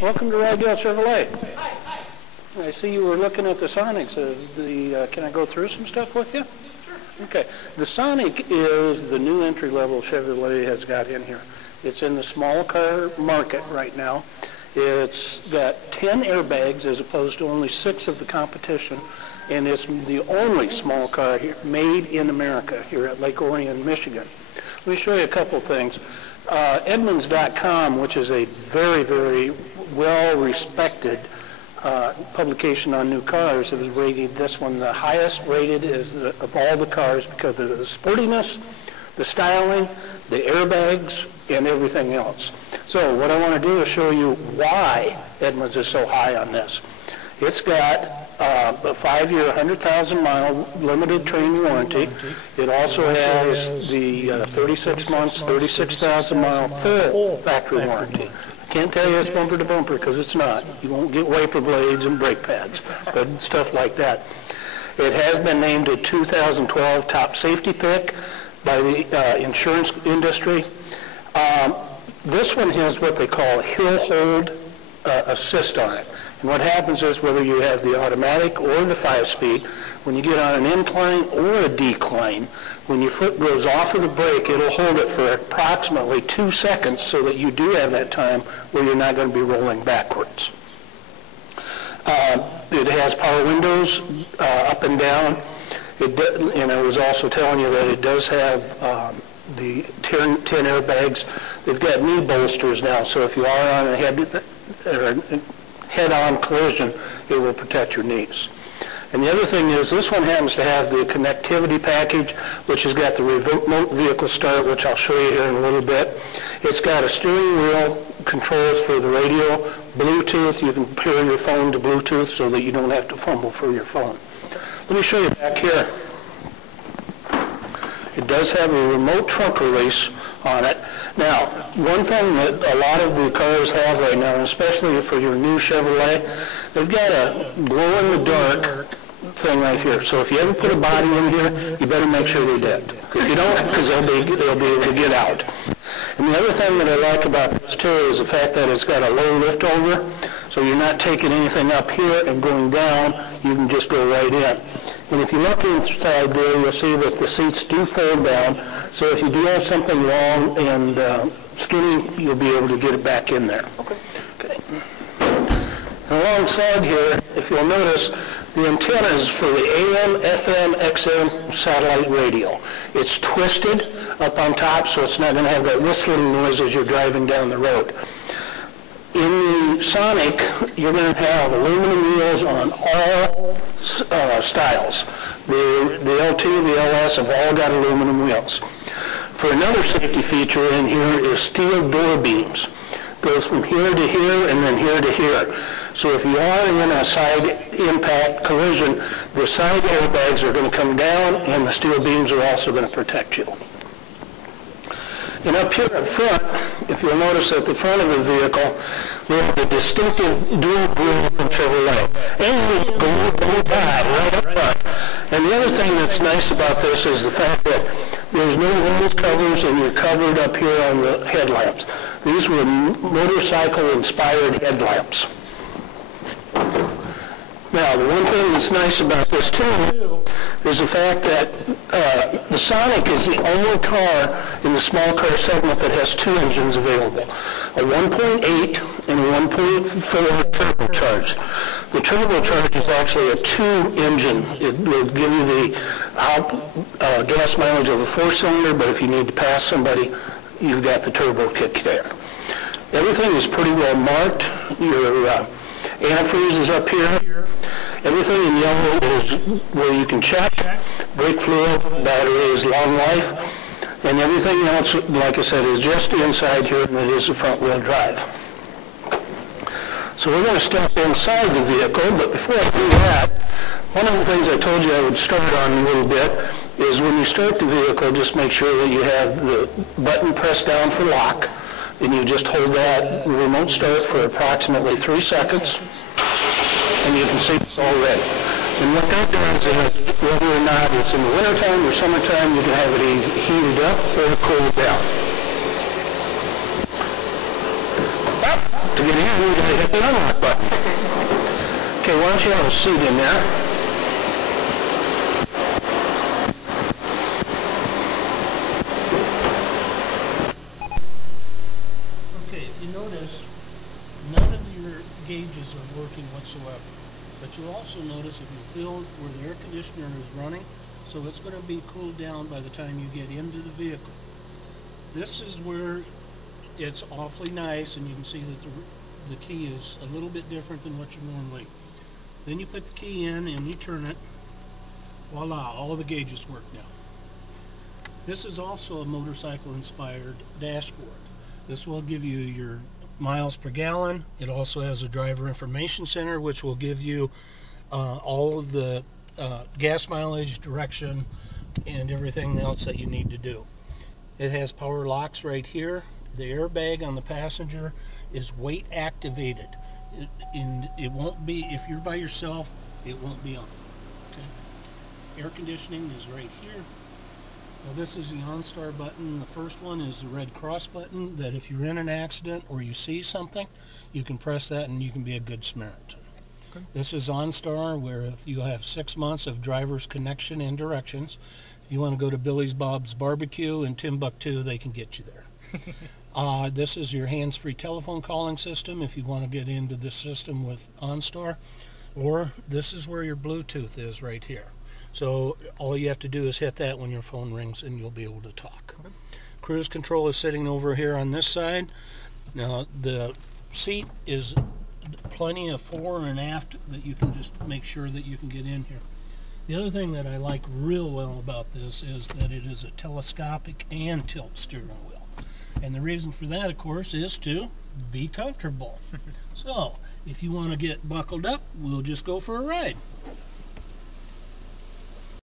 Welcome to Rydell Chevrolet. I see you were looking at the Sonics. Can I go through some stuff with you? Okay. The Sonic is the new entry-level Chevrolet has got in here. It's in the small car market right now. It's got 10 airbags as opposed to only 6 of the competition, and it's the only small car here made in America here at Lake Orion, Michigan. Let me show you a couple things. Edmunds.com, which is a very, very well-respected publication on new cars, has rated this one the highest rated of all the cars because of the sportiness, the styling, the airbags, and everything else. So what I want to do is show you why Edmunds is so high on this. It's got a 5-year, 100,000-mile limited trade warranty. It also has the 36 months, 36,000-mile full factory warranty. I can't tell you it's bumper to bumper because it's not. You won't get wiper blades and brake pads, but stuff like that. It has been named a 2012 top safety pick by the insurance industry. This one has what they call a hill hold assist on it. And what happens is whether you have the automatic or the 5-speed, when you get on an incline or a decline, when your foot goes off of the brake, it'll hold it for approximately 2 seconds so that you do have that time where you're not going to be rolling backwards. It has power windows up and down. And I was also telling you that it does have the 10 airbags. They've got knee bolsters now, so if you are on a head-on collision, it will protect your knees. And the other thing is this one happens to have the connectivity package, which has got the remote vehicle start, which I'll show you here in a little bit. It's got a steering wheel controls for the radio, Bluetooth. You can pair your phone to Bluetooth so that you don't have to fumble for your phone. Let me show you back here. It does have a remote trunk release on it. Now, one thing that a lot of the cars have right now, especially for your new Chevrolet, they've got a glow-in-the-dark thing right here. So if you ever put a body in here, you better make sure they're dead. If you don't, because they'll be able to get out. And the other thing that I like about this, too, is the fact that it's got a low lift over, so you're not taking anything up here and going down. You can just go right in. And if you look inside there, you'll see that the seats do fold down. So if you do have something long and skinny, you'll be able to get it back in there. Okay. And alongside here, if you'll notice, the antenna is for the AM, FM, XM satellite radio. It's twisted up on top, so it's not going to have that whistling noise as you're driving down the road. In the Sonic, you're going to have aluminum wheels on all styles. The LT, the LS have all got aluminum wheels. For another safety feature in here is steel door beams. Goes from here to here and then here to here. So if you are in a side impact collision, the side airbags are going to come down and the steel beams are also going to protect you. And up here up front, if you'll notice at the front of the vehicle, we have the distinctive dual grille from Chevrolet. And we go by right up front. And the other thing that's nice about this is the fact that there's no window covers and you're covered up here on the headlamps. These were motorcycle-inspired headlamps. Now, the one thing that's nice about this, too, is the fact that the Sonic is the only car in the small car segment that has 2 engines available, a 1.8 and a 1.4 turbocharged. The turbocharged is actually a 2-engine. It will give you the gas mileage of a 4-cylinder, but if you need to pass somebody, you've got the turbo kick there. Everything is pretty well marked. Your antifreeze is up here. Everything in yellow is where you can check. Brake fluid, battery is long life. And everything else, like I said, is just inside here, and it is a front-wheel drive. So we're going to step inside the vehicle, but before I do that, one of the things I told you I would start on a little bit is when you start the vehicle, just make sure that you have the button pressed down for lock, and you just hold that remote start for approximately 3 seconds, and you can see it's all ready. And what that does is, whether or not it's in the wintertime or summertime, you can have it either heated up or cooled down. To get in, you gotta hit the unlock button. Okay, why don't you have a seat in there? Okay, if you notice, none of your gauges are working whatsoever. But you'll also notice if you feel where the air conditioner is running, so it's going to be cooled down by the time you get into the vehicle. This is where it's awfully nice, and you can see that the key is a little bit different than what you normally. Then you put the key in and you turn it. Voila, all of the gauges work now. This is also a motorcycle-inspired dashboard. This will give you your miles per gallon. It also has a driver information center, which will give you all of the gas mileage, direction, and everything else that you need to do. It has power locks right here. The airbag on the passenger is weight activated. It won't be, if you're by yourself, it won't be on. Okay. Air conditioning is right here. Now this is the OnStar button. The first one is the red cross button, that if you're in an accident or you see something, you can press that and you can be a good Samaritan. Okay. This is OnStar, where you have 6 months of driver's connection and directions. If you want to go to Billy's Bob's Barbecue in Timbuktu, they can get you there. This is your hands-free telephone calling system if you want to get into the system with OnStar. Or this is where your Bluetooth is right here. So all you have to do is hit that when your phone rings and you'll be able to talk. Okay. Cruise control is sitting over here on this side. Now the seat is plenty of fore and aft that you can just make sure that you can get in here. The other thing that I like real well about this is that it is a telescopic and tilt steering wheel. And the reason for that, of course, is to be comfortable. So if you want to get buckled up, we'll just go for a ride.